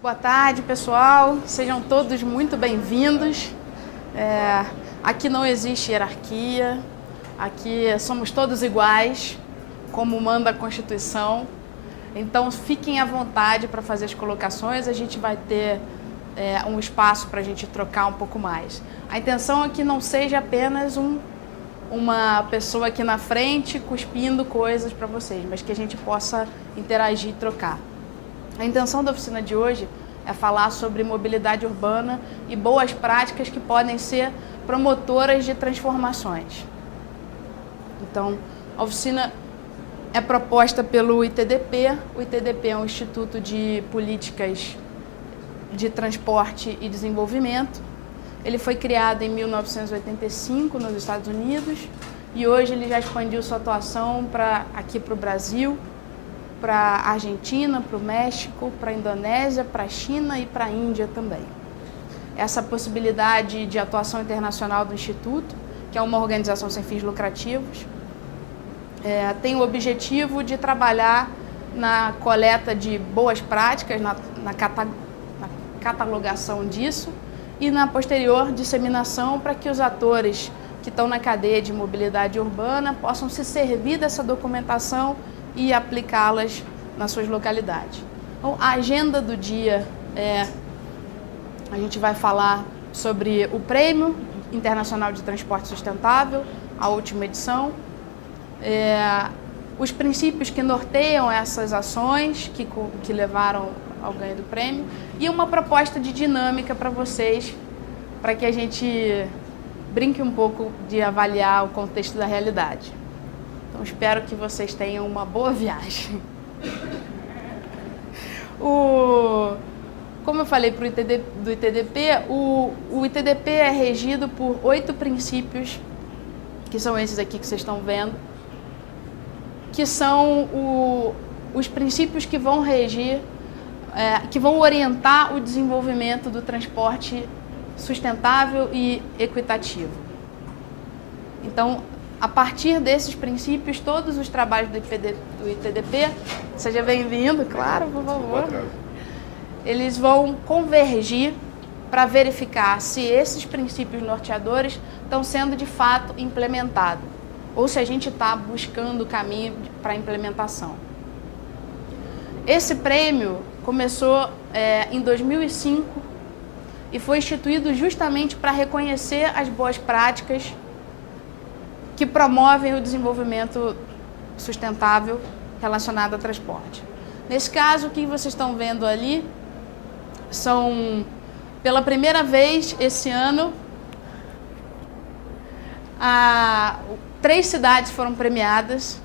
Boa tarde, pessoal. Sejam todos muito bem-vindos. Aqui não existe hierarquia, aqui somos todos iguais, como manda a Constituição. Então, fiquem à vontade para fazer as colocações, a gente vai ter um espaço para a gente trocar um pouco mais. A intenção é que não seja apenas uma pessoa aqui na frente cuspindo coisas para vocês, mas que a gente possa interagir e trocar. A intenção da oficina de hoje é falar sobre mobilidade urbana e boas práticas que podem ser promotoras de transformações. Então, a oficina é proposta pelo ITDP. O ITDP é um Instituto de Políticas de Transporte e Desenvolvimento. Ele foi criado em 1985 nos Estados Unidos e hoje ele já expandiu sua atuação aqui para o Brasil, para a Argentina, para o México, para a Indonésia, para a China e para a Índia também. Essa possibilidade de atuação internacional do Instituto, que é uma organização sem fins lucrativos, tem o objetivo de trabalhar na coleta de boas práticas, na catalogação disso e na posterior disseminação para que os atores que estão na cadeia de mobilidade urbana possam se servir dessa documentação e aplicá-las nas suas localidades. Então, a agenda do dia a gente vai falar sobre o Prêmio Internacional de Transporte Sustentável, a última edição, os princípios que norteiam essas ações que levaram ao ganho do prêmio e uma proposta de dinâmica para vocês, para que a gente brinque um pouco de avaliar o contexto da realidade. Então, espero que vocês tenham uma boa viagem. Como eu falei do ITDP, o ITDP é regido por 8 princípios, que são esses aqui que vocês estão vendo, que são os princípios que vão regir, que vão orientar o desenvolvimento do transporte sustentável e equitativo. Então, a partir desses princípios, todos os trabalhos do ITDP, seja bem-vindo, claro, por favor, eles vão convergir para verificar se esses princípios norteadores estão sendo de fato implementados, ou se a gente está buscando o caminho para a implementação. Esse prêmio começou em 2005 e foi instituído justamente para reconhecer as boas práticas que promovem o desenvolvimento sustentável relacionado ao transporte. Nesse caso, o que vocês estão vendo ali são, pela primeira vez esse ano, 3 cidades foram premiadas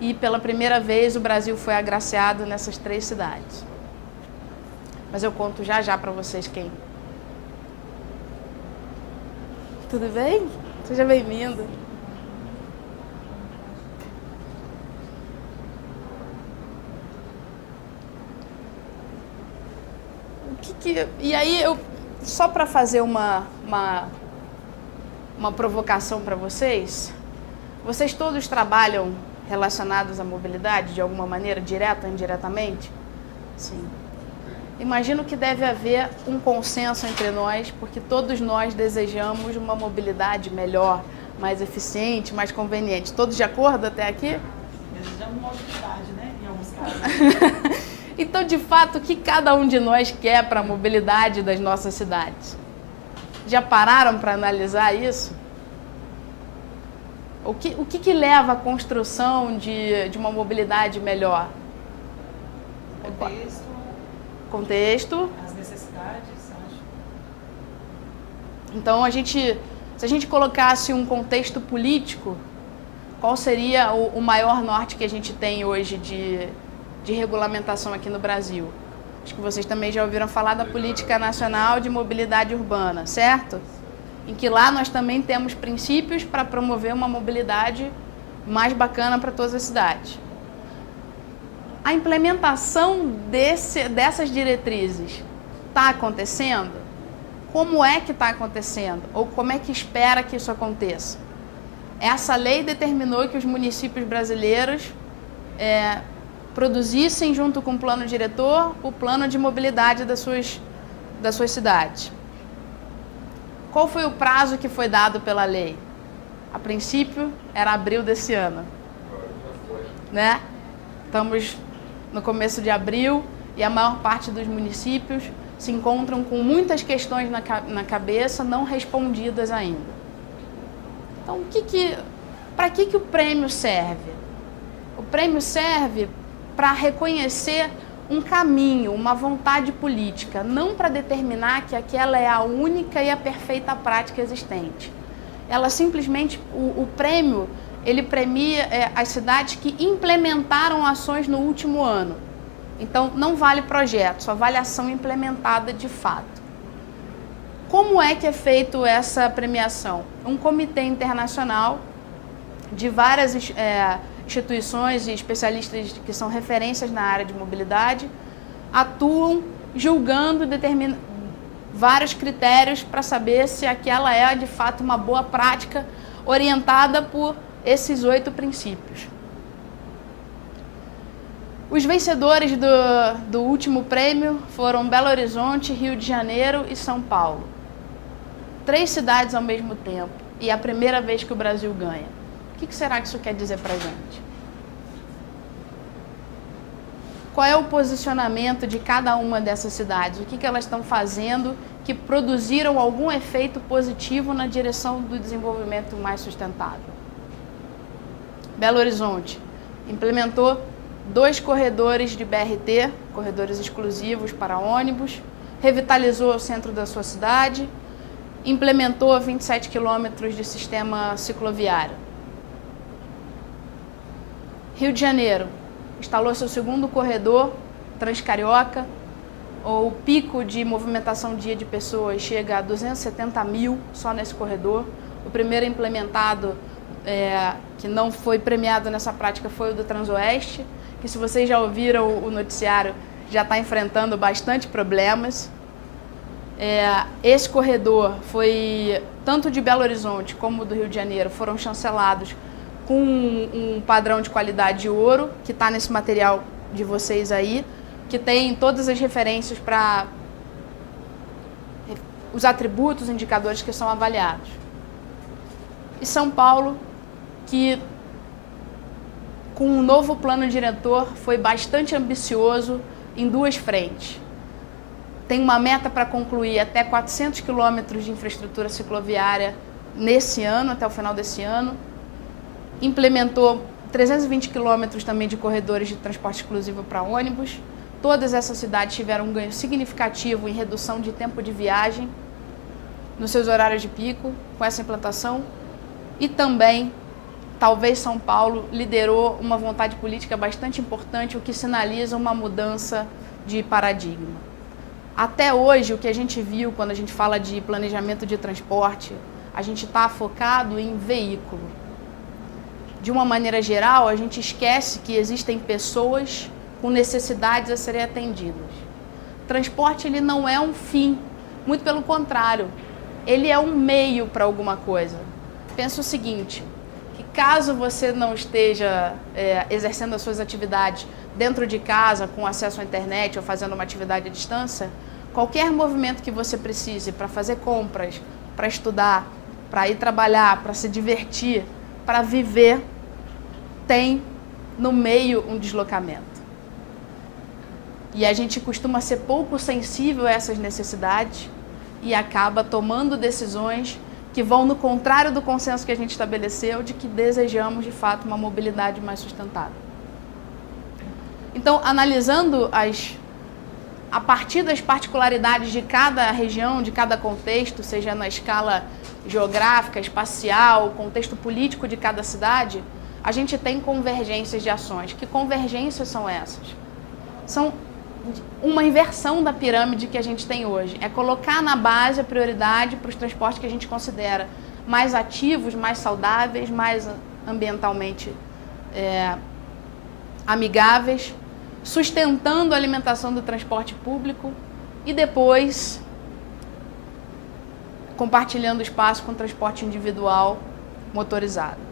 e pela primeira vez o Brasil foi agraciado nessas 3 cidades. Mas eu conto já para vocês quem. Tudo bem? Seja bem-vindo. E aí, só para fazer uma provocação para vocês todos trabalham relacionados à mobilidade de alguma maneira, direta ou indiretamente? Sim. Imagino que deve haver um consenso entre nós, porque todos nós desejamos uma mobilidade melhor, mais eficiente, mais conveniente. Todos de acordo até aqui? Desejamos mobilidade, né? Em alguns casos. Então, de fato, o que cada um de nós quer para a mobilidade das nossas cidades? Já pararam para analisar isso? O que leva à construção de uma mobilidade melhor? Contexto. As necessidades, acho. Então, se a gente colocasse um contexto político, qual seria o maior norte que a gente tem hoje de regulamentação aqui no Brasil? Acho que vocês também já ouviram falar da Política Nacional de Mobilidade Urbana, certo? Em que lá nós também temos princípios para promover uma mobilidade mais bacana para todas as cidades. A implementação dessas diretrizes está acontecendo? Como é que está acontecendo? Ou como é que espera que isso aconteça? Essa lei determinou que os municípios brasileiros produzissem, junto com o plano diretor, o plano de mobilidade das suas cidades. Qual foi o prazo que foi dado pela lei? A princípio, era abril desse ano. Né? Estamos no começo de abril e a maior parte dos municípios se encontram com muitas questões na cabeça não respondidas ainda. Então, para que o prêmio serve? O prêmio serve para reconhecer um caminho, uma vontade política, não para determinar que aquela é a única e a perfeita prática existente. Ela simplesmente, o prêmio, ele premia as cidades que implementaram ações no último ano. Então, não vale projeto, só vale ação implementada de fato. Como é que é feito essa premiação? Um comitê internacional de várias instituições e especialistas que são referências na área de mobilidade atuam julgando vários critérios para saber se aquela é de fato uma boa prática orientada por esses 8 princípios. Os vencedores do último prêmio foram Belo Horizonte, Rio de Janeiro e São Paulo. 3 cidades ao mesmo tempo e é a primeira vez que o Brasil ganha. O que será que isso quer dizer para a gente? Qual é o posicionamento de cada uma dessas cidades? O que elas estão fazendo que produziram algum efeito positivo na direção do desenvolvimento mais sustentável? Belo Horizonte implementou 2 corredores de BRT, corredores exclusivos para ônibus, revitalizou o centro da sua cidade, implementou 27 quilômetros de sistema cicloviário. Rio de Janeiro instalou seu segundo corredor Transcarioca. O pico de movimentação dia de pessoas chega a 270 mil só nesse corredor. O primeiro implementado, que não foi premiado nessa prática, foi o do Transoeste, que, se vocês já ouviram o noticiário, já está enfrentando bastante problemas. Esse corredor foi, tanto de Belo Horizonte como do Rio de Janeiro, foram chancelados com um padrão de qualidade de ouro, que está nesse material de vocês aí, que tem todas as referências para os atributos, indicadores que são avaliados. E São Paulo, que com um novo plano diretor foi bastante ambicioso em 2 frentes. Tem uma meta para concluir até 400 quilômetros de infraestrutura cicloviária nesse ano, até o final desse ano. Implementou 320 quilômetros também de corredores de transporte exclusivo para ônibus. Todas essas cidades tiveram um ganho significativo em redução de tempo de viagem nos seus horários de pico com essa implantação. E também, talvez São Paulo liderou uma vontade política bastante importante, o que sinaliza uma mudança de paradigma. Até hoje, o que a gente viu quando a gente fala de planejamento de transporte, a gente está focado em veículo. De uma maneira geral, a gente esquece que existem pessoas com necessidades a serem atendidas. Transporte, ele não é um fim, muito pelo contrário, ele é um meio para alguma coisa. Pensa o seguinte, que caso você não esteja exercendo as suas atividades dentro de casa, com acesso à internet ou fazendo uma atividade à distância, qualquer movimento que você precise para fazer compras, para estudar, para ir trabalhar, para se divertir, para viver, tem no meio um deslocamento. E a gente costuma ser pouco sensível a essas necessidades e acaba tomando decisões que vão no contrário do consenso que a gente estabeleceu de que desejamos, de fato, uma mobilidade mais sustentável. Então, analisando a partir das particularidades de cada região, de cada contexto, seja na escala geográfica, espacial, contexto político de cada cidade, a gente tem convergências de ações. Que convergências são essas? São uma inversão da pirâmide que a gente tem hoje. É colocar na base a prioridade para os transportes que a gente considera mais ativos, mais saudáveis, mais ambientalmente amigáveis, sustentando a alimentação do transporte público e depois compartilhando espaço com transporte individual motorizado.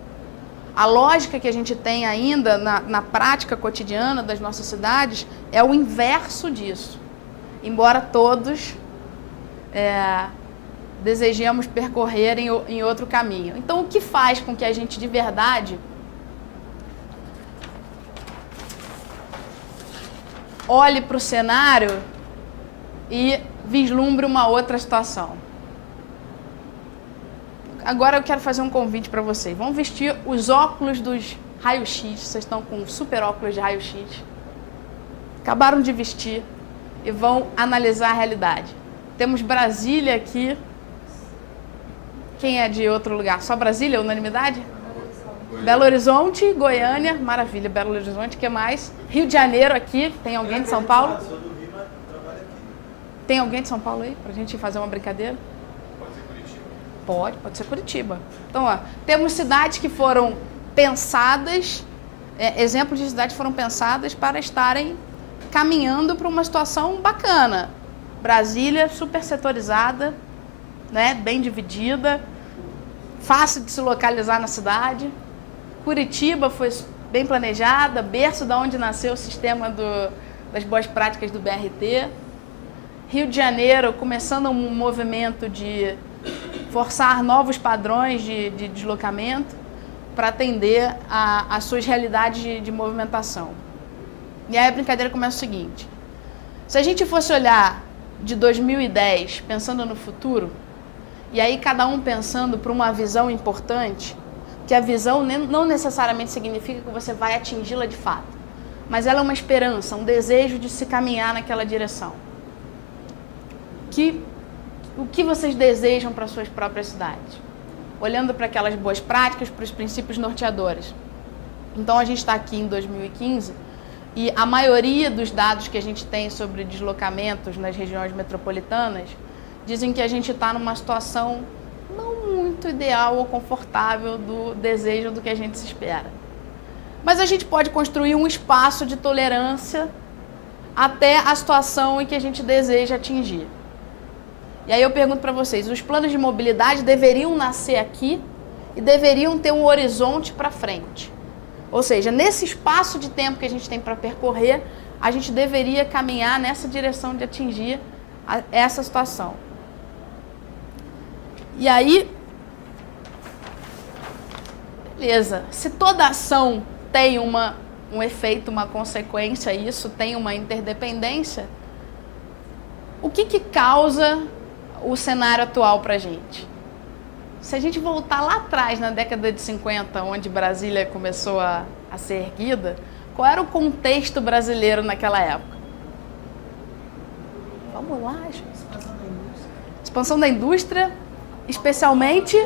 A lógica que a gente tem ainda na prática cotidiana das nossas cidades é o inverso disso. Embora todos desejemos percorrer em outro caminho. Então, o que faz com que a gente de verdade olhe para o cenário e vislumbre uma outra situação? Agora eu quero fazer um convite para vocês. Vão vestir os óculos dos raio-x. Vocês estão com super óculos de raio-x. Acabaram de vestir e vão analisar a realidade. Temos Brasília aqui. Quem é de outro lugar? Só Brasília, unanimidade? Belo Horizonte, Goiânia, maravilha, Belo Horizonte, o que mais? Rio de Janeiro aqui, tem alguém de São Paulo? Tem alguém de São Paulo aí, pra gente fazer uma brincadeira? Pode ser Curitiba. Pode ser Curitiba. Então, ó, temos cidades que foram pensadas, exemplos de cidades que foram pensadas para estarem caminhando para uma situação bacana. Brasília, super setorizada, né, bem dividida, fácil de se localizar na cidade. Curitiba foi bem planejada, berço de onde nasceu o sistema das boas práticas do BRT. Rio de Janeiro, começando um movimento de forçar novos padrões de deslocamento para atender às suas realidades de movimentação. E aí a brincadeira começa o seguinte: se a gente fosse olhar de 2010, pensando no futuro, e aí cada um pensando para uma visão importante, que a visão não necessariamente significa que você vai atingi-la de fato, mas ela é uma esperança, um desejo de se caminhar naquela direção. O que vocês desejam para suas próprias cidades? Olhando para aquelas boas práticas, para os princípios norteadores. Então a gente está aqui em 2015 e a maioria dos dados que a gente tem sobre deslocamentos nas regiões metropolitanas dizem que a gente está numa situação não muito ideal ou confortável do desejo do que a gente se espera. Mas a gente pode construir um espaço de tolerância até a situação em que a gente deseja atingir. E aí eu pergunto para vocês, os planos de mobilidade deveriam nascer aqui e deveriam ter um horizonte para frente. Ou seja, nesse espaço de tempo que a gente tem para percorrer, a gente deveria caminhar nessa direção de atingir essa situação. E aí, beleza, se toda ação tem um efeito, uma consequência, isso tem uma interdependência, o que causa o cenário atual para a gente? Se a gente voltar lá atrás, na década de 50, onde Brasília começou a ser erguida, qual era o contexto brasileiro naquela época? Vamos lá, gente. Expansão da indústria, especialmente...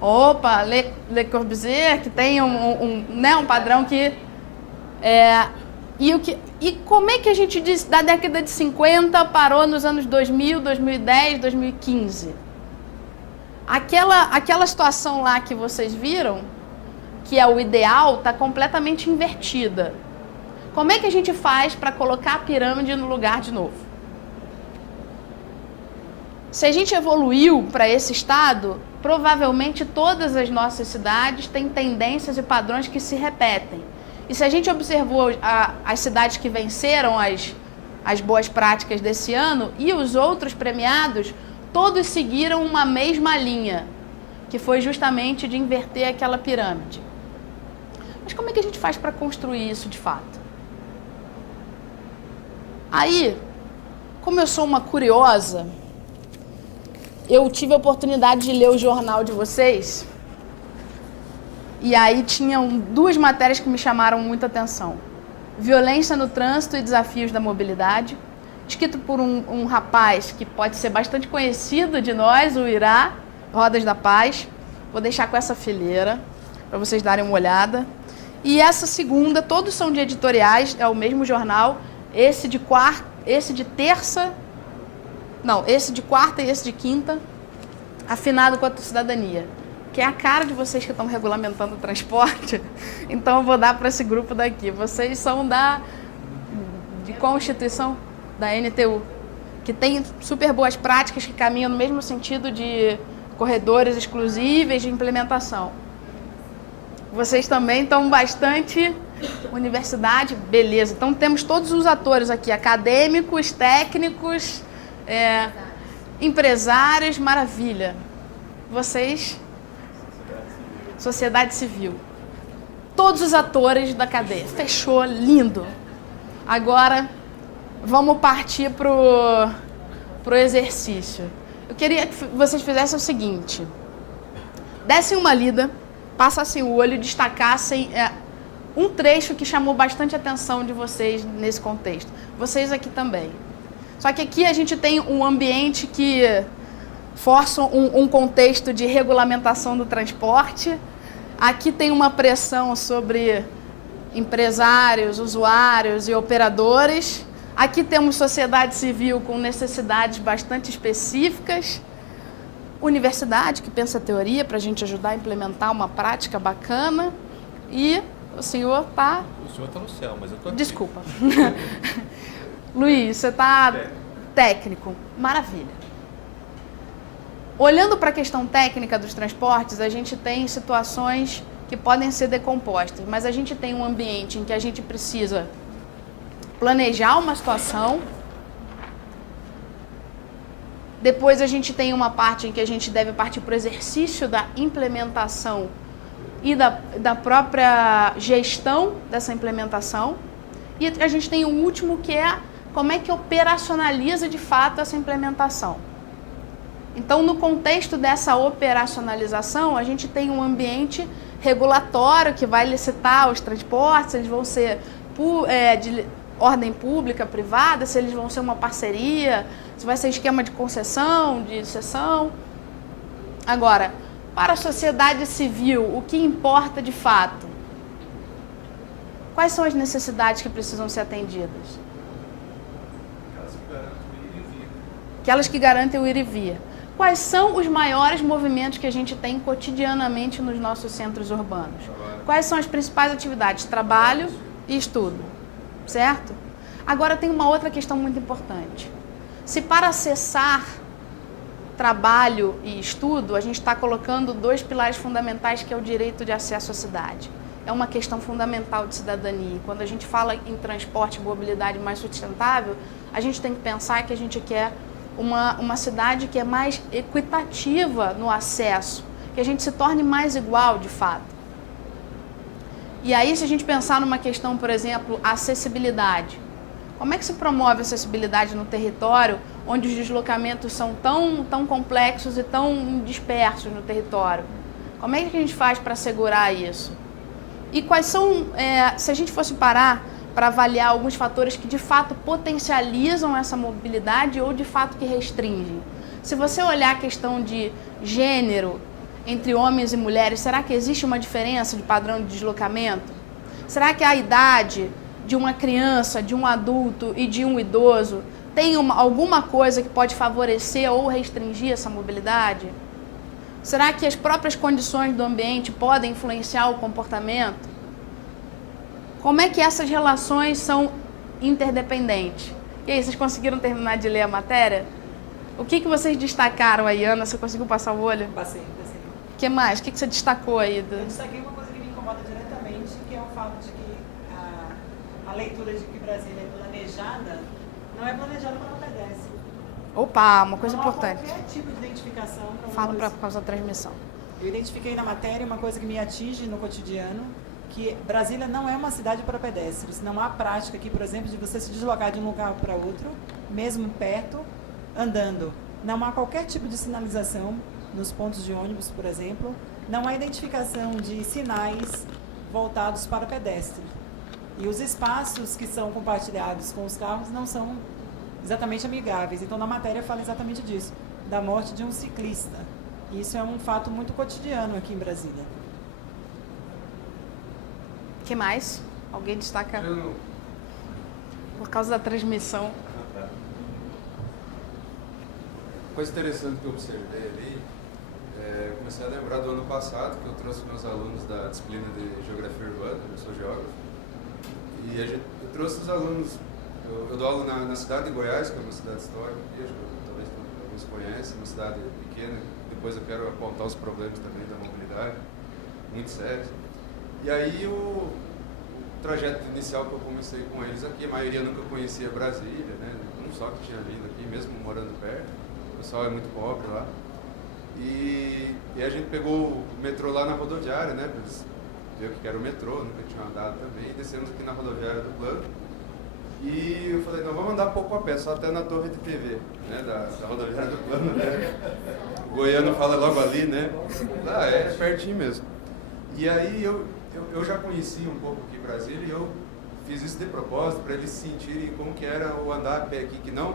Opa, Le Corbusier, que tem um padrão que... E como é que a gente diz, da década de 50 parou nos anos 2000, 2010, 2015? Aquela situação lá que vocês viram, que é o ideal, está completamente invertida. Como é que a gente faz para colocar a pirâmide no lugar de novo? Se a gente evoluiu para esse estado, provavelmente todas as nossas cidades têm tendências e padrões que se repetem. E se a gente observou as cidades que venceram as boas práticas desse ano e os outros premiados, todos seguiram uma mesma linha, que foi justamente de inverter aquela pirâmide. Mas como é que a gente faz para construir isso de fato? Aí, como eu sou uma curiosa, eu tive a oportunidade de ler o jornal de vocês. E aí tinham duas matérias que me chamaram muita atenção. Violência no trânsito e desafios da mobilidade, escrito por um rapaz que pode ser bastante conhecido de nós, o Irá, Rodas da Paz. Vou deixar com essa fileira, para vocês darem uma olhada. E essa segunda, todos são de editoriais, é o mesmo jornal. Esse de quarta e esse de quinta, afinado com a cidadania, que é a cara de vocês que estão regulamentando o transporte. Então eu vou dar para esse grupo daqui. Vocês são de qual instituição? Da NTU, que tem super boas práticas que caminham no mesmo sentido de corredores exclusíveis de implementação. Vocês também estão bastante... Universidade, beleza. Então temos todos os atores aqui, acadêmicos, técnicos, empresários, maravilha. Vocês, sociedade civil. Todos os atores da cadeia. Fechou, lindo. Agora, vamos partir pro exercício. Eu queria que vocês fizessem o seguinte. Dessem uma lida, passassem o olho, destacassem um trecho que chamou bastante atenção de vocês nesse contexto. Vocês aqui também. Só que aqui a gente tem um ambiente que força um contexto de regulamentação do transporte. Aqui tem uma pressão sobre empresários, usuários e operadores. Aqui temos sociedade civil com necessidades bastante específicas. Universidade, que pensa teoria para a gente ajudar a implementar uma prática bacana. E o senhor está... O senhor está no céu, mas eu estou aqui. Desculpa. Luiz, você está técnico. Maravilha. Olhando para a questão técnica dos transportes, a gente tem situações que podem ser decompostas, mas a gente tem um ambiente em que a gente precisa planejar uma situação. Depois a gente tem uma parte em que a gente deve partir para o exercício da implementação e da própria gestão dessa implementação. E a gente tem o último, que é como é que operacionaliza de fato essa implementação. Então, no contexto dessa operacionalização, a gente tem um ambiente regulatório que vai licitar os transportes, eles vão ser de ordem pública, privada, se eles vão ser uma parceria, se vai ser esquema de concessão, de cessão. Agora, para a sociedade civil, o que importa de fato? Quais são as necessidades que precisam ser atendidas? Aquelas que garantem o ir e vir. Quais são os maiores movimentos que a gente tem cotidianamente nos nossos centros urbanos? Quais são as principais atividades? Trabalho e estudo, certo? Agora tem uma outra questão muito importante. Se para acessar trabalho e estudo, a gente está colocando dois pilares fundamentais, que é o direito de acesso à cidade. É uma questão fundamental de cidadania. Quando a gente fala em transporte e mobilidade mais sustentável, a gente tem que pensar que a gente quer uma cidade que é mais equitativa no acesso, que a gente se torne mais igual, de fato. E aí, se a gente pensar numa questão, por exemplo, acessibilidade. Como é que se promove a acessibilidade no território onde os deslocamentos são tão complexos e tão dispersos no território? Como é que a gente faz para assegurar isso? E quais são, se a gente fosse parar para avaliar alguns fatores que de fato potencializam essa mobilidade ou de fato que restringem? Se você olhar a questão de gênero entre homens e mulheres, será que existe uma diferença de padrão de deslocamento? Será que a idade de uma criança, de um adulto e de um idoso tem alguma coisa que pode favorecer ou restringir essa mobilidade? Será que as próprias condições do ambiente podem influenciar o comportamento? Como é que essas relações são interdependentes? E aí, vocês conseguiram terminar de ler a matéria? O que vocês destacaram aí, Ana? Você conseguiu passar o olho? Passei. O que mais? O que você destacou aí? Eu destaquei uma coisa que me incomoda diretamente, que é o fato de que a leitura de que Brasília é planejada, não é planejada para o pedestre. Opa, uma coisa importante. Não há qualquer tipo de identificação. Fala por causa da transmissão. Eu identifiquei na matéria uma coisa que me atinge no cotidiano, que Brasília não é uma cidade para pedestres. Não há prática aqui, por exemplo, de você se deslocar de um lugar para outro, mesmo perto, andando. Não há qualquer tipo de sinalização nos pontos de ônibus, por exemplo. Não há identificação de sinais voltados para pedestre. E os espaços que são compartilhados com os carros não são exatamente amigáveis. Então, na matéria fala exatamente disso, da morte de um ciclista. E isso é um fato muito cotidiano aqui em Brasília. O que mais? Alguém destaca? Por causa da transmissão. Coisa interessante que eu observei ali, comecei a lembrar do ano passado, que eu trouxe meus alunos da disciplina de Geografia Urbana, eu sou geógrafo, e eu trouxe os alunos, eu dou aula na cidade de Goiás, que é uma cidade histórica, talvez alguns conhecem, uma cidade pequena, de depois eu quero apontar os problemas também da mobilidade, muito sérios. E aí o trajeto inicial que eu comecei com eles aqui, a maioria nunca conhecia Brasília, né? Um só que tinha vindo aqui, mesmo morando perto, o pessoal é muito pobre lá. E a gente pegou o metrô lá na rodoviária, né? Pra eles verem o que era o metrô, nunca tinha andado também, e descemos aqui na rodoviária do Plano. E eu falei, não, vamos andar pouco a pé, só até na torre de TV, né, da rodoviária do Plano, né? O goiano fala logo ali, né? Ah, é pertinho mesmo. E aí eu já conhecia um pouco aqui em Brasília e eu fiz isso de propósito para eles sentirem como que era o andar a pé aqui, que não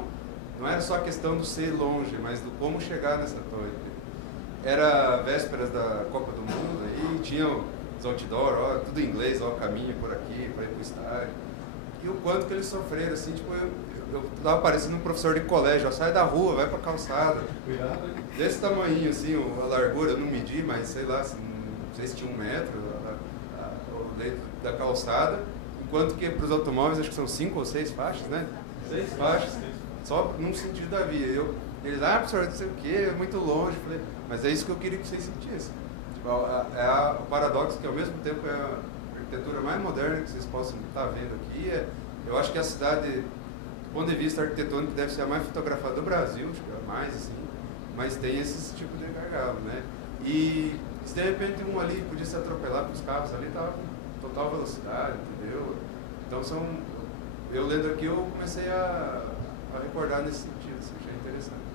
era só a questão de ser longe, mas do como chegar nessa torre. Era vésperas da Copa do Mundo aí, tinha os outdoor, ó, tudo em inglês, ó, caminho por aqui, para ir pro estádio. E o quanto que eles sofreram, assim, tipo, eu tava parecendo um professor de colégio, ó, sai da rua, vai pra calçada. Desse tamanho, assim, a largura, eu não medi, mas sei lá, não sei se tinha 1 metro, o leito da calçada, enquanto que para os automóveis acho que são 5 ou 6 faixas, né? 6 faixas, só num sentido da via. Eles, professor, não sei o que, é muito longe. Eu falei, mas é isso que eu queria que vocês sentissem. Tipo, o paradoxo que ao mesmo tempo é a arquitetura mais moderna que vocês possam estar vendo aqui. Eu acho que a cidade, do ponto de vista arquitetônico, deve ser a mais fotografada do Brasil, acho que é a mais, assim, mas tem esse tipo de gargalo, né? E se de repente um ali podia se atropelar com os carros ali, estava com total velocidade, entendeu? Então eu lendo aqui, eu comecei a recordar nesse sentido, assim, achei interessante.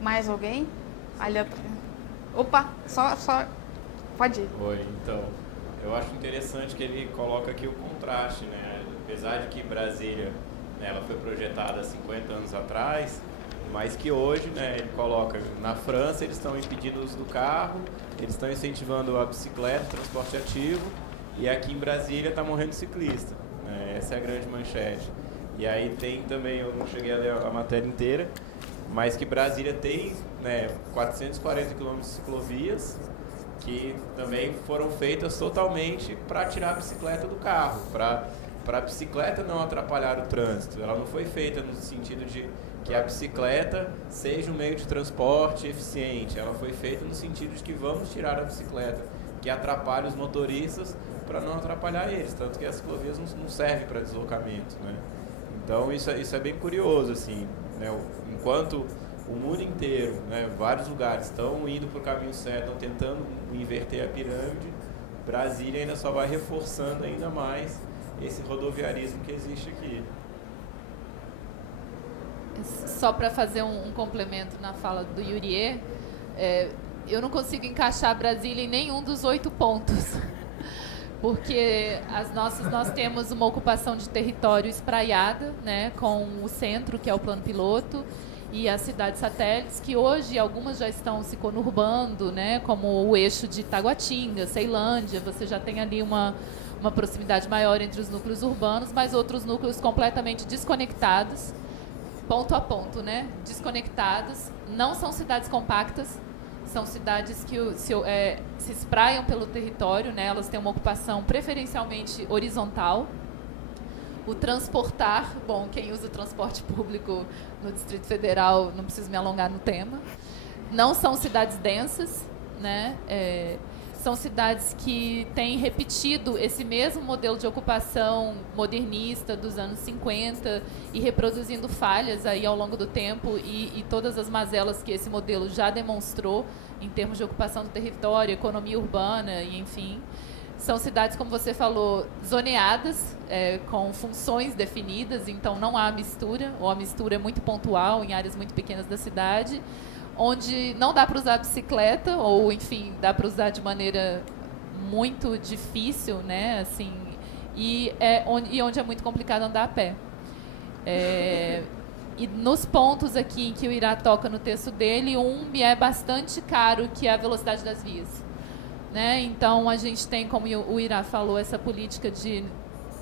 Mais alguém? Ali atrás. Opa, só pode ir. Oi, então, eu acho interessante que ele coloca aqui o contraste, né? Apesar de que Brasília, né, ela foi projetada há 50 anos atrás, mas que hoje, né, ele coloca, na França eles estão impedindo o uso do carro, eles estão incentivando a bicicleta, o transporte ativo, e aqui em Brasília está morrendo ciclista, né? Essa é a grande manchete. E aí tem também, eu não cheguei a ler a matéria inteira, mas que Brasília tem, né, 440 quilômetros de ciclovias, que também foram feitas totalmente para tirar a bicicleta do carro, para a bicicleta não atrapalhar o trânsito. Ela não foi feita no sentido de que a bicicleta seja um meio de transporte eficiente. Ela foi feita no sentido de que vamos tirar a bicicleta que atrapalha os motoristas para não atrapalhar eles, tanto que as ciclovias não servem para deslocamento, né? Então isso é bem curioso, assim, né? Enquanto o mundo inteiro, né, vários lugares estão indo para o caminho certo, estão tentando inverter a pirâmide, Brasília ainda só vai reforçando ainda mais esse rodoviarismo que existe aqui. Só para fazer um complemento na fala do Yurie, eu não consigo encaixar Brasília em nenhum dos 8 pontos, porque nós temos uma ocupação de território espraiada, né, com o centro, que é o plano piloto, e as cidades satélites, que hoje algumas já estão se conurbando, né, como o eixo de Taguatinga, Ceilândia, você já tem ali uma proximidade maior entre os núcleos urbanos, mas outros núcleos completamente desconectados, ponto a ponto, né, desconectados. Não são cidades compactas, são cidades que se espraiam pelo território, né, elas têm uma ocupação preferencialmente horizontal. O transportar, bom, quem usa o transporte público no Distrito Federal, não preciso me alongar no tema. Não são cidades densas, né? São cidades que têm repetido esse mesmo modelo de ocupação modernista dos anos 50 e reproduzindo falhas aí ao longo do tempo e todas as mazelas que esse modelo já demonstrou em termos de ocupação do território, economia urbana e enfim. São cidades, como você falou, zoneadas, com funções definidas, então não há mistura, ou a mistura é muito pontual em áreas muito pequenas da cidade, onde não dá para usar a bicicleta, ou, enfim, dá para usar de maneira muito difícil, né, assim, e onde é muito complicado andar a pé. E nos pontos aqui em que o Irá toca no texto dele, me é bastante caro, que é a velocidade das vias. Né? Então, a gente tem, como o Irá falou, essa política de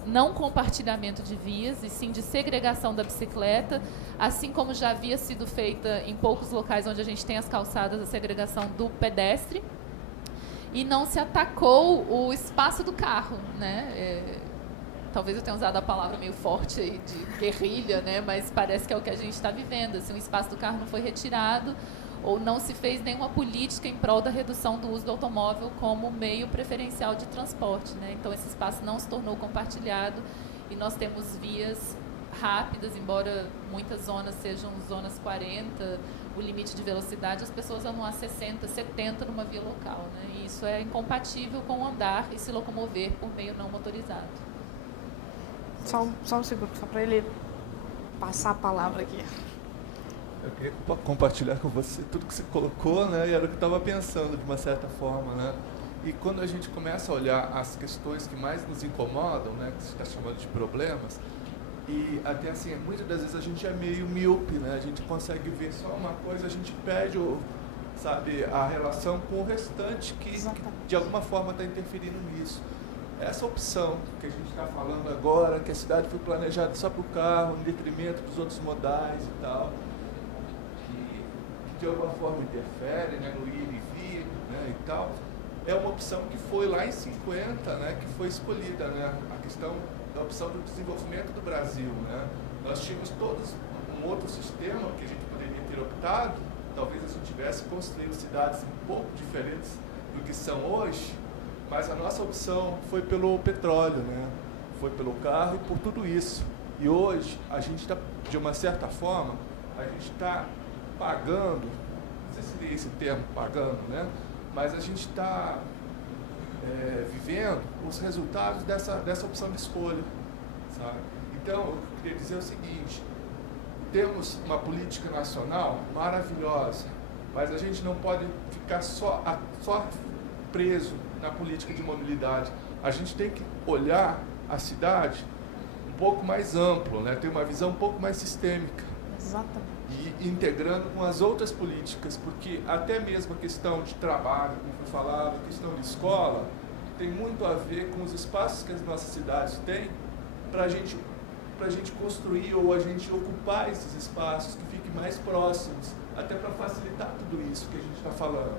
não compartilhamento de vias, e sim de segregação da bicicleta, assim como já havia sido feita em poucos locais onde a gente tem as calçadas, a segregação do pedestre, e não se atacou o espaço do carro, né? Talvez eu tenha usado a palavra meio forte aí de guerrilha, né? Mas parece que é o que a gente está vivendo. Assim, o espaço do carro não foi retirado, ou não se fez nenhuma política em prol da redução do uso do automóvel como meio preferencial de transporte, né? Então, esse espaço não se tornou compartilhado e nós temos vias rápidas, embora muitas zonas sejam zonas 40, o limite de velocidade, as pessoas andam a 60, 70 numa via local, né? E isso é incompatível com andar e se locomover por meio não motorizado. Só um segundo, só para ele passar a palavra aqui. Eu queria compartilhar com você tudo que você colocou, né? E era o que eu estava pensando, de uma certa forma, né? E quando a gente começa a olhar as questões que mais nos incomodam, né? Que você está chamando de problemas, e até assim, muitas das vezes a gente é meio míope, né? A gente consegue ver só uma coisa, a gente perde, sabe, a relação com o restante que de alguma forma está interferindo nisso. Essa opção que a gente está falando agora, que a cidade foi planejada só para o carro, em detrimento dos outros modais e tal, que de alguma forma interfere, né, no ir e vir, né, e tal, é uma opção que foi lá em 50, né, que foi escolhida, né, a questão da opção do desenvolvimento do Brasil, né. Nós tínhamos todos um outro sistema que a gente poderia ter optado, talvez a gente tivesse construído cidades um pouco diferentes do que são hoje, mas a nossa opção foi pelo petróleo, né, foi pelo carro e por tudo isso. E hoje a gente está, de uma certa forma, a gente está pagando, não sei se seria esse termo, pagando, né? Mas a gente está vivendo os resultados dessa opção de escolha, sabe? Então, o que eu queria dizer é o seguinte, temos uma política nacional maravilhosa, mas a gente não pode ficar só preso na política de mobilidade. A gente tem que olhar a cidade um pouco mais amplo, né? Ter uma visão um pouco mais sistêmica. Exatamente. E integrando com as outras políticas, porque até mesmo a questão de trabalho, como foi falado, a questão de escola, tem muito a ver com os espaços que as nossas cidades têm para a gente construir ou a gente ocupar esses espaços que fiquem mais próximos, até para facilitar tudo isso que a gente está falando.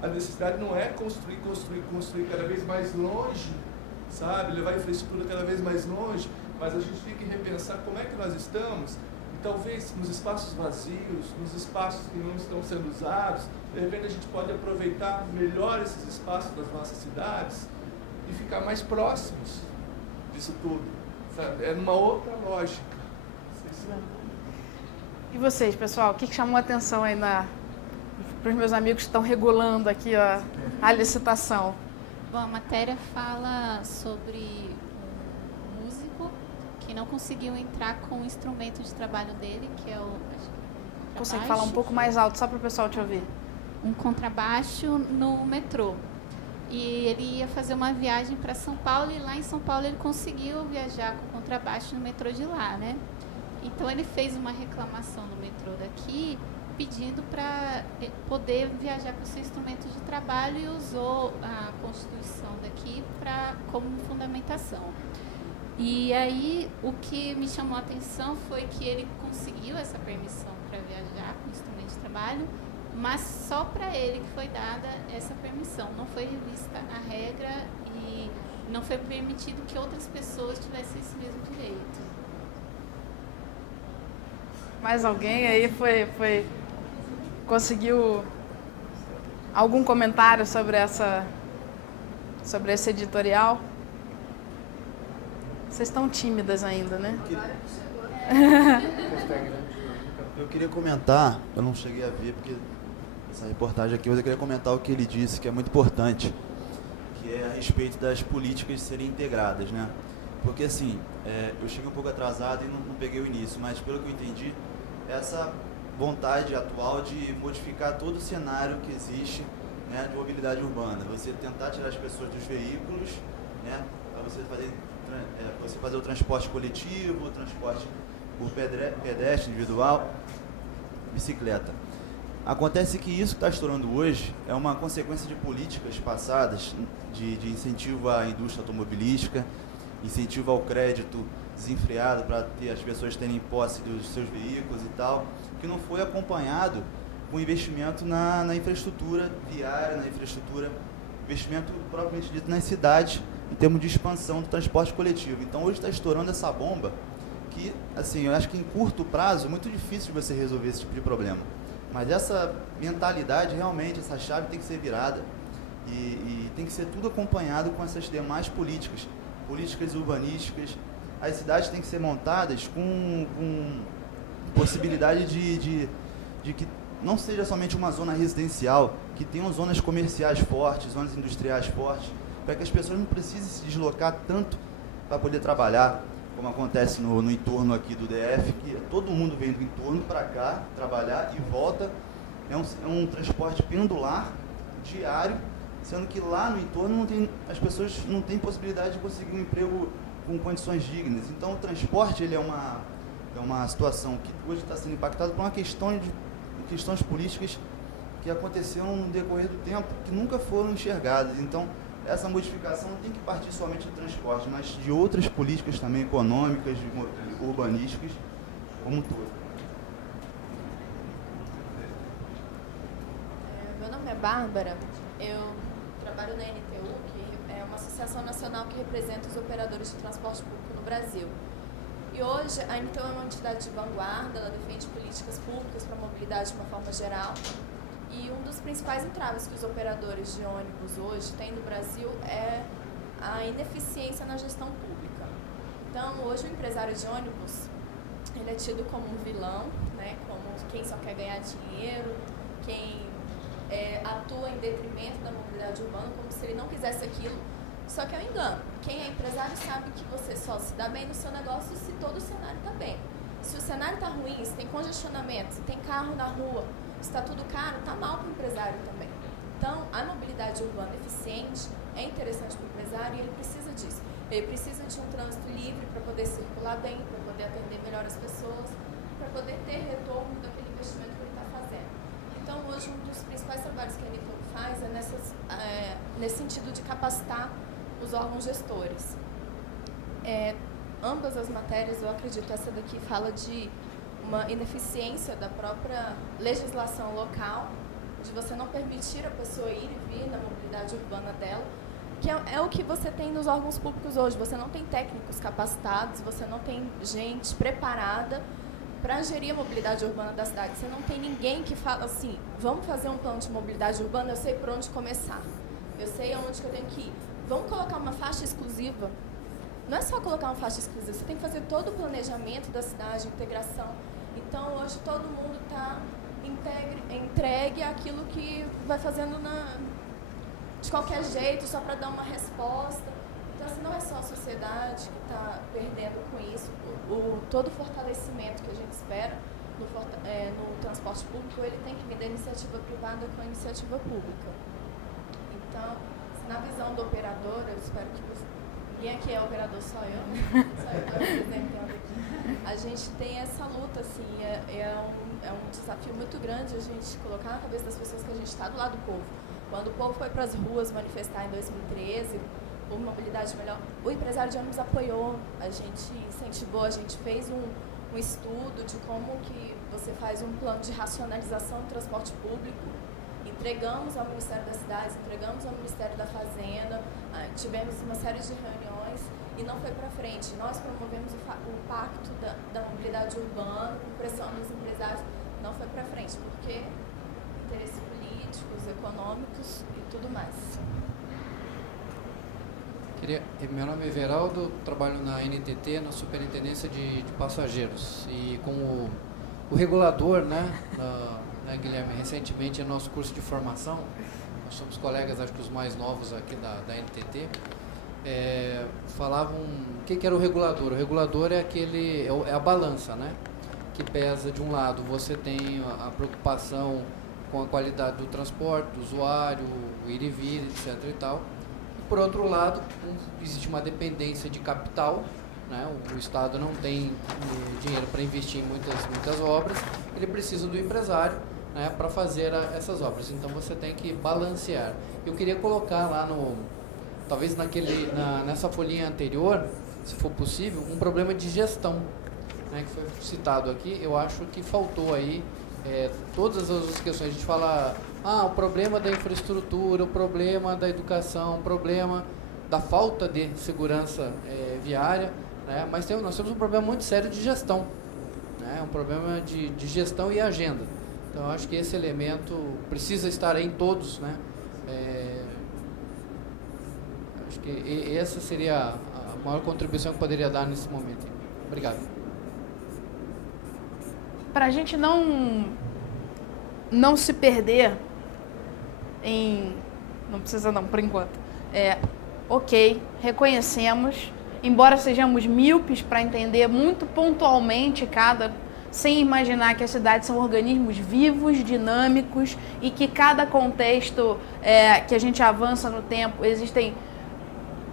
A necessidade não é construir cada vez mais longe, sabe? Levar a infraestrutura cada vez mais longe, mas a gente tem que repensar como é que nós estamos. E talvez nos espaços vazios, nos espaços que não estão sendo usados, de repente a gente pode aproveitar melhor esses espaços das nossas cidades e ficar mais próximos disso tudo, sabe? É numa outra lógica. E vocês, pessoal, o que chamou a atenção aí para os meus amigos que estão regulando aqui a licitação? Bom, a matéria fala sobre um músico que não conseguiu entrar com o instrumento de trabalho dele, que é o contrabaixo. Consegue falar um pouco mais alto, só para o pessoal te ouvir? Um contrabaixo no metrô. E ele ia fazer uma viagem para São Paulo e lá em São Paulo ele conseguiu viajar com o contrabaixo no metrô de lá, né? Então ele fez uma reclamação no metrô daqui, pedindo para poder viajar com o seu instrumento de trabalho e usou a Constituição daqui como fundamentação. E aí, o que me chamou a atenção foi que ele conseguiu essa permissão para viajar com o instrumento de trabalho, mas só para ele que foi dada essa permissão. Não foi revista a regra e não foi permitido que outras pessoas tivessem esse mesmo direito. Mais alguém aí conseguiu algum comentário sobre esse editorial? Vocês estão tímidas ainda, né? Eu queria comentar, eu não cheguei a ver porque essa reportagem aqui, mas eu queria comentar o que ele disse, que é muito importante, que é a respeito das políticas serem integradas, né? Porque assim, eu cheguei um pouco atrasado e não peguei o início, mas pelo que eu entendi, essa vontade atual de modificar todo o cenário que existe, né, de mobilidade urbana, você tentar tirar as pessoas dos veículos, né, para você fazer o transporte coletivo, o transporte por pedestre individual, bicicleta. Acontece que isso que está estourando hoje é uma consequência de políticas passadas de incentivo à indústria automobilística, incentivo ao crédito desenfreado para as pessoas terem posse dos seus veículos e tal, que não foi acompanhado com investimento na infraestrutura viária, na infraestrutura, investimento propriamente dito nas cidades, em termos de expansão do transporte coletivo. Então hoje está estourando essa bomba que, assim, eu acho que em curto prazo é muito difícil de você resolver esse tipo de problema. Mas essa mentalidade, realmente, essa chave tem que ser virada. E tem que ser tudo acompanhado com essas demais políticas urbanísticas. As cidades têm que ser montadas com possibilidade de que não seja somente uma zona residencial, que tenham zonas comerciais fortes, zonas industriais fortes, para que as pessoas não precisem se deslocar tanto para poder trabalhar, como acontece no entorno aqui do DF, que todo mundo vem do entorno para cá trabalhar e volta. É um transporte pendular, diário, sendo que lá no entorno as pessoas não têm possibilidade de conseguir um emprego com condições dignas. Então o transporte ele é uma situação que hoje está sendo impactada por uma questões políticas que aconteceram no decorrer do tempo, que nunca foram enxergadas. Então essa modificação não tem que partir somente do transporte, mas de outras políticas também econômicas, urbanísticas, como um todo. Meu nome é Bárbara, eu trabalho na NTU, que é uma associação nacional que representa os operadores de transporte público no Brasil. E hoje a NTU é uma entidade de vanguarda, ela defende políticas públicas para a mobilidade de uma forma geral. E um dos principais entraves que os operadores de ônibus hoje têm no Brasil é a ineficiência na gestão pública. Então, hoje o empresário de ônibus, ele é tido como um vilão, né, como quem só quer ganhar dinheiro, quem atua em detrimento da mobilidade urbana, como se ele não quisesse aquilo. Só que é um engano. Quem é empresário sabe que você só se dá bem no seu negócio se todo o cenário está bem. Se o cenário está ruim, se tem congestionamento, se tem carro na rua, se está tudo caro, está mal para o empresário também. Então, a mobilidade urbana eficiente é interessante para o empresário e ele precisa disso. Ele precisa de um trânsito livre para poder circular bem, para poder atender melhor as pessoas, para poder ter retorno daquele investimento que ele está fazendo. Então, hoje, um dos principais trabalhos que a NTU faz é nesse sentido de capacitar os órgãos gestores. Ambas as matérias, eu acredito, essa daqui fala de uma ineficiência da própria legislação local, de você não permitir a pessoa ir e vir na mobilidade urbana dela, que é o que você tem nos órgãos públicos hoje. Você não tem técnicos capacitados, você não tem gente preparada para gerir a mobilidade urbana da cidade. Você não tem ninguém que fala assim, vamos fazer um plano de mobilidade urbana, eu sei por onde começar, eu sei aonde que eu tenho que ir. Vamos colocar uma faixa exclusiva. Não é só colocar uma faixa exclusiva, você tem que fazer todo o planejamento da cidade, integração. Então, hoje, todo mundo está entregue àquilo que vai fazendo de qualquer jeito, só para dar uma resposta. Então, assim, não é só a sociedade que está perdendo com isso. Todo o fortalecimento que a gente espera no transporte público, ele tem que vir da iniciativa privada com a iniciativa pública. Então, na visão do operador, eu espero que ninguém aqui é operador, só eu estou representando aqui. A gente tem essa luta, assim, é um desafio muito grande a gente colocar na cabeça das pessoas que a gente está do lado do povo. Quando o povo foi para as ruas manifestar em 2013 por mobilidade melhor, o empresário de ônibus apoiou, a gente incentivou, a gente fez um estudo de como que você faz um plano de racionalização do transporte público. Entregamos ao Ministério das Cidades, entregamos ao Ministério da Fazenda, tivemos uma série de reuniões e não foi para frente. Nós promovemos o pacto da mobilidade urbana, com pressão dos empresários, não foi para frente, porque interesses políticos, econômicos e tudo mais. Meu nome é Everaldo, trabalho na NTT, na Superintendência de Passageiros. E como o regulador, né, Guilherme, recentemente no nosso curso de formação, nós somos colegas, acho que os mais novos aqui da NTT, falavam o que era o regulador. O regulador é a balança, né, que pesa de um lado, você tem a preocupação com a qualidade do transporte, do usuário, o ir e vir, etc. e tal. E por outro lado, existe uma dependência de capital, né? O Estado não tem dinheiro para investir em muitas obras, ele precisa do empresário, né, para fazer essas obras. Então você tem que balancear. Eu queria colocar lá talvez nessa folhinha anterior, se for possível, um problema de gestão, né, que foi citado aqui. Eu acho que faltou aí todas as questões. A gente fala, o problema da infraestrutura, o problema da educação, o problema da falta de segurança viária, né, mas nós temos um problema muito sério de gestão, né, um problema de gestão e agenda. Então, eu acho que esse elemento precisa estar em todos, né? Acho que essa seria a maior contribuição que poderia dar nesse momento. Obrigado. Para a gente não se perder em... Não precisa não, por enquanto. Ok, reconhecemos, embora sejamos míopes para entender muito pontualmente sem imaginar que as cidades são organismos vivos, dinâmicos e que cada contexto que a gente avança no tempo, existem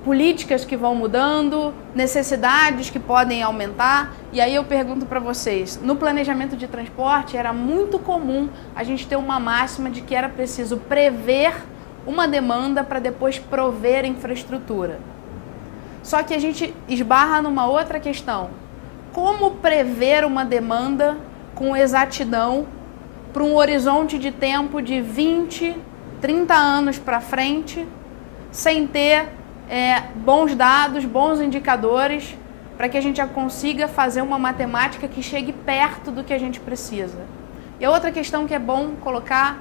políticas que vão mudando, necessidades que podem aumentar. E aí eu pergunto para vocês, no planejamento de transporte era muito comum a gente ter uma máxima de que era preciso prever uma demanda para depois prover infraestrutura. Só que a gente esbarra numa outra questão. Como prever uma demanda com exatidão para um horizonte de tempo de 20, 30 anos para frente, sem ter bons dados, bons indicadores, para que a gente já consiga fazer uma matemática que chegue perto do que a gente precisa. E a outra questão que é bom colocar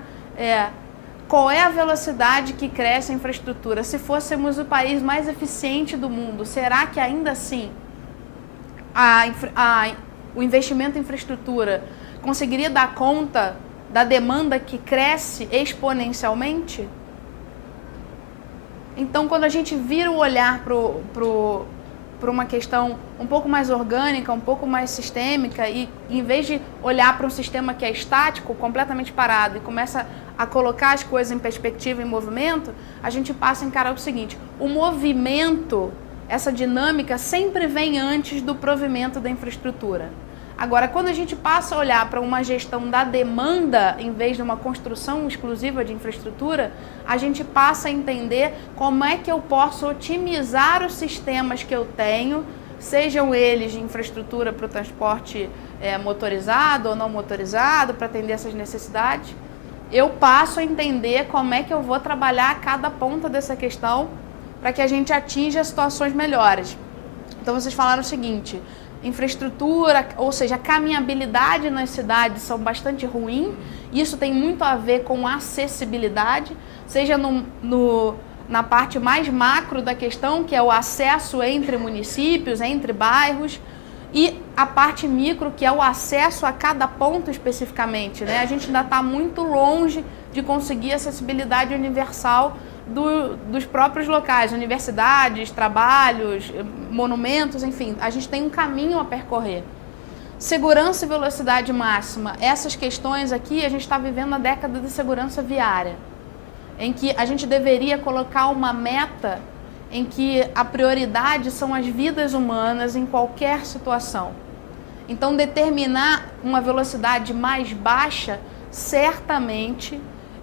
qual é a velocidade que cresce a infraestrutura? Se fôssemos o país mais eficiente do mundo, será que ainda assim o investimento em infraestrutura conseguiria dar conta da demanda que cresce exponencialmente? Então, quando a gente vira o olhar para uma questão um pouco mais orgânica, um pouco mais sistêmica, e em vez de olhar para um sistema que é estático, completamente parado, e começa a colocar as coisas em perspectiva, em movimento, a gente passa a encarar o seguinte: o movimento, essa dinâmica sempre vem antes do provimento da infraestrutura. Agora, quando a gente passa a olhar para uma gestão da demanda, em vez de uma construção exclusiva de infraestrutura, a gente passa a entender como é que eu posso otimizar os sistemas que eu tenho, sejam eles de infraestrutura para o transporte motorizado ou não motorizado, para atender essas necessidades. Eu passo a entender como é que eu vou trabalhar a cada ponta dessa questão para que a gente atinja situações melhores. Então, vocês falaram o seguinte: infraestrutura, ou seja, a caminhabilidade nas cidades são bastante ruim. Isso tem muito a ver com acessibilidade, seja na parte mais macro da questão, que é o acesso entre municípios, entre bairros, e a parte micro, que é o acesso a cada ponto especificamente, né? A gente ainda está muito longe de conseguir acessibilidade universal dos próprios locais, universidades, trabalhos, monumentos, enfim, a gente tem um caminho a percorrer. Segurança e velocidade máxima, essas questões aqui, a gente está vivendo a década de segurança viária, em que a gente deveria colocar uma meta em que a prioridade são as vidas humanas em qualquer situação. Então, determinar uma velocidade mais baixa, certamente,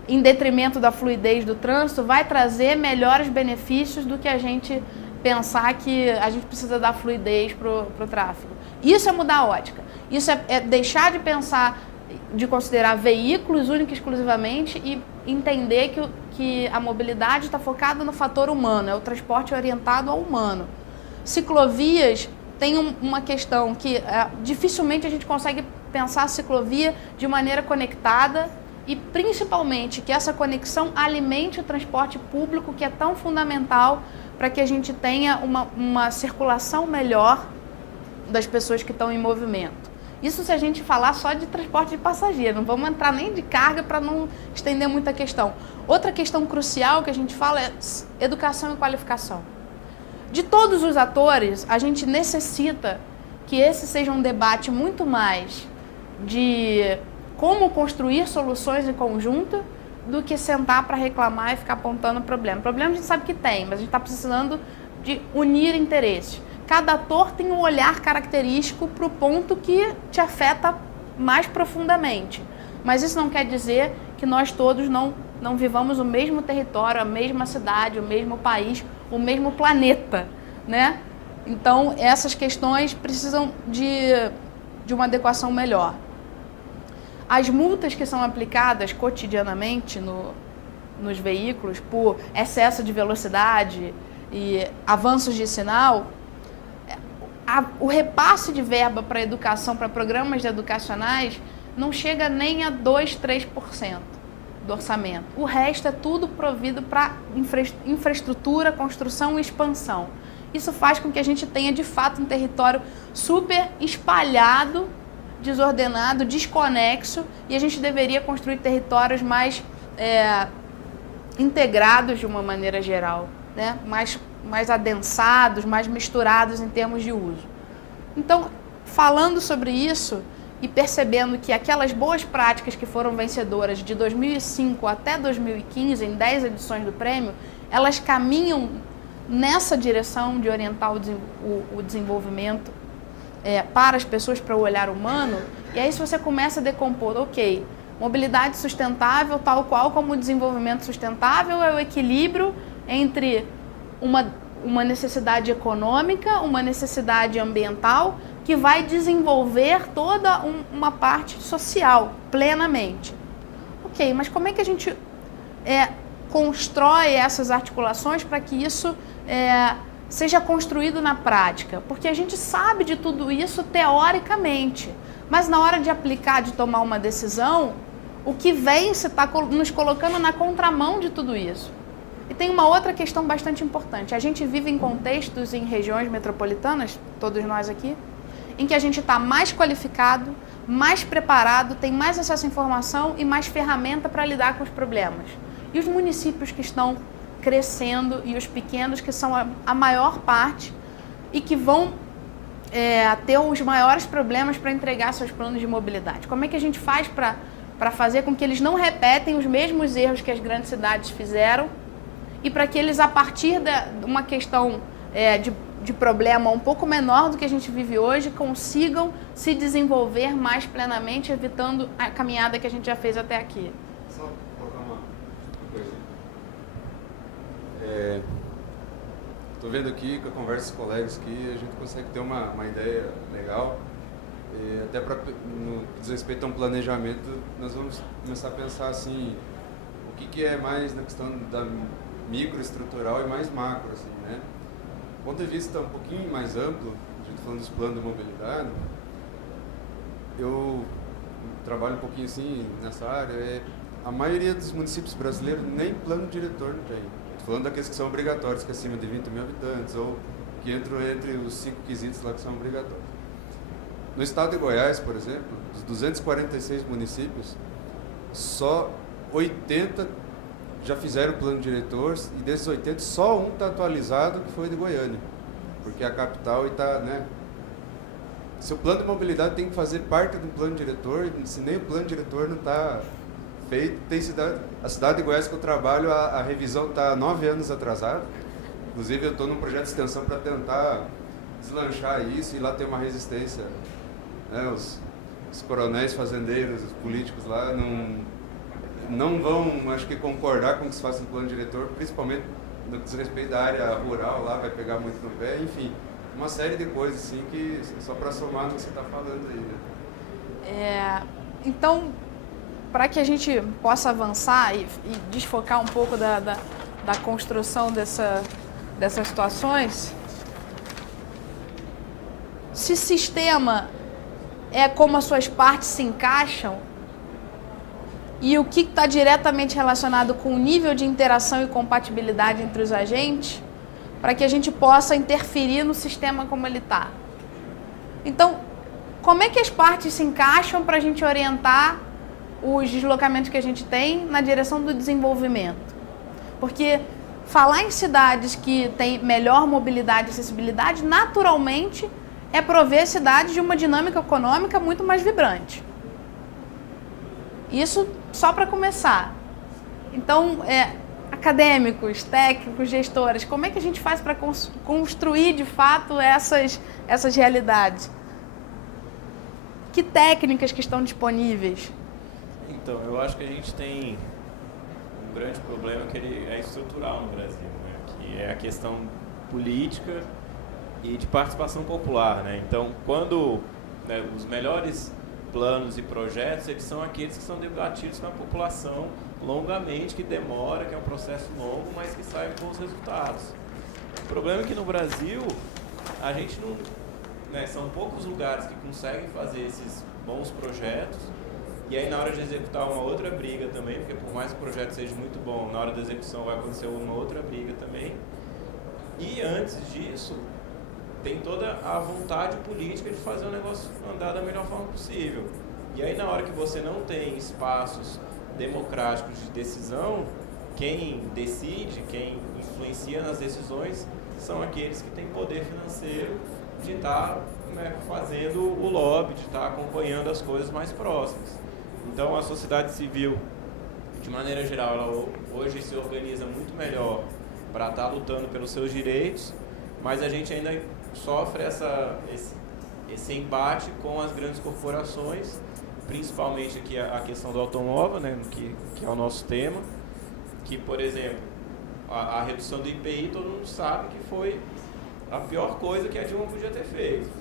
em detrimento da fluidez do trânsito, vai trazer melhores benefícios do que a gente pensar que a gente precisa dar fluidez para o tráfego. Isso é mudar a ótica. Isso é deixar de pensar, de considerar veículos única e exclusivamente e entender que a mobilidade está focada no fator humano, é o transporte orientado ao humano. Ciclovias tem uma questão que dificilmente a gente consegue pensar a ciclovia de maneira conectada, e principalmente que essa conexão alimente o transporte público, que é tão fundamental para que a gente tenha uma circulação melhor das pessoas que estão em movimento. Isso se a gente falar só de transporte de passageiro, não vamos entrar nem de carga para não estender muita questão. Outra questão crucial que a gente fala é educação e qualificação. De todos os atores, a gente necessita que esse seja um debate muito mais de como construir soluções em conjunto do que sentar para reclamar e ficar apontando o problema. O problema a gente sabe que tem, mas a gente está precisando de unir interesses. Cada ator tem um olhar característico para o ponto que te afeta mais profundamente. Mas isso não quer dizer que nós todos não vivamos o mesmo território, a mesma cidade, o mesmo país, o mesmo planeta, né? Então, essas questões precisam de uma adequação melhor. As multas que são aplicadas cotidianamente nos veículos por excesso de velocidade e avanços de sinal, o repasse de verba para educação, para programas educacionais, não chega nem a 2, 3% do orçamento. O resto é tudo provido para infraestrutura, construção e expansão. Isso faz com que a gente tenha, de fato, um território super espalhado, desordenado, desconexo, e a gente deveria construir territórios mais integrados de uma maneira geral, né? mais adensados, mais misturados em termos de uso. Então, falando sobre isso e percebendo que aquelas boas práticas que foram vencedoras de 2005 até 2015, em 10 edições do prêmio, elas caminham nessa direção de orientar o desenvolvimento para as pessoas, para o olhar humano. E aí, se você começa a decompor, ok, mobilidade sustentável, tal qual como o desenvolvimento sustentável, é o equilíbrio entre uma necessidade econômica, uma necessidade ambiental, que vai desenvolver toda uma parte social, plenamente. Ok, mas como é que a gente constrói essas articulações para que isso seja construído na prática? Porque a gente sabe de tudo isso teoricamente, mas na hora de aplicar, de tomar uma decisão, o que vem se está nos colocando na contramão de tudo isso. E tem uma outra questão bastante importante. A gente vive em contextos, em regiões metropolitanas, todos nós aqui, em que a gente está mais qualificado, mais preparado, tem mais acesso à informação e mais ferramenta para lidar com os problemas. E os municípios que estão crescendo e os pequenos, que são a maior parte e que vão ter os maiores problemas para entregar seus planos de mobilidade. Como é que a gente faz para fazer com que eles não repetem os mesmos erros que as grandes cidades fizeram e para que eles, a partir de uma questão de problema um pouco menor do que a gente vive hoje, consigam se desenvolver mais plenamente, evitando a caminhada que a gente já fez até aqui? Só colocar uma coisa. Estou vendo aqui, com a conversa com os colegas aqui, a gente consegue ter uma ideia legal. Até no que diz respeito a um planejamento, nós vamos começar a pensar assim, o que é mais na questão da microestrutural e mais macro, assim, né? Do ponto de vista um pouquinho mais amplo, a gente falando dos planos de mobilidade, eu trabalho um pouquinho assim nessa área, a maioria dos municípios brasileiros nem plano diretor não tem. Estou falando daqueles que são obrigatórios, que é acima de 20 mil habitantes, ou que entram entre os 5 quesitos lá que são obrigatórios. No estado de Goiás, por exemplo, dos 246 municípios, só 80 já fizeram o plano diretor, e desses 80, só um está atualizado, que foi de Goiânia, porque é a capital e está, né? Se o plano de mobilidade tem que fazer parte do plano diretor, se nem o plano diretor não está feito, a cidade de Goiás que eu trabalho, a revisão está 9 anos atrasada. Inclusive, eu estou num projeto de extensão para tentar deslanchar isso, e lá tem uma resistência, né? Os coronéis fazendeiros, os políticos lá não vão, acho que, concordar com que se faça um plano diretor, principalmente no que diz respeito da área rural, lá vai pegar muito no pé, enfim, uma série de coisas assim que só para somar no que você está falando aí, né? Então, para que a gente possa avançar e desfocar um pouco da construção dessas situações, se sistema é como as suas partes se encaixam, e o que está diretamente relacionado com o nível de interação e compatibilidade entre os agentes, para que a gente possa interferir no sistema como ele está. Então, como é que as partes se encaixam para a gente orientar os deslocamentos que a gente tem na direção do desenvolvimento? Porque falar em cidades que têm melhor mobilidade e acessibilidade, naturalmente, é prover cidades de uma dinâmica econômica muito mais vibrante. Isso só para começar. Então, acadêmicos, técnicos, gestores, como é que a gente faz para construir, de fato, essas realidades? Que técnicas que estão disponíveis? Então, eu acho que a gente tem um grande problema que ele é estrutural no Brasil, né? Que é a questão política e de participação popular, né? Então, quando os melhores planos e projetos, eles são aqueles que são debatidos na população longamente, que demora, que é um processo longo, mas que sai com bons resultados. O problema é que no Brasil, a gente não... são poucos lugares que conseguem fazer esses bons projetos E aí, na hora de executar, uma outra briga também, porque por mais que o projeto seja muito bom, na hora da execução vai acontecer uma outra briga também. E antes disso, tem toda a vontade política de fazer o negócio andar da melhor forma possível. E aí, na hora que você não tem espaços democráticos de decisão, quem decide, quem influencia nas decisões, são aqueles que têm poder financeiro de estar fazendo o lobby, de estar acompanhando as coisas mais próximas. Então, a sociedade civil, de maneira geral, ela hoje se organiza muito melhor para estar lutando pelos seus direitos, mas a gente ainda sofre esse embate com as grandes corporações, principalmente aqui a questão do automóvel, né, que é o nosso tema, que, por exemplo, a redução do IPI, todo mundo sabe que foi a pior coisa que a Dilma podia ter feito.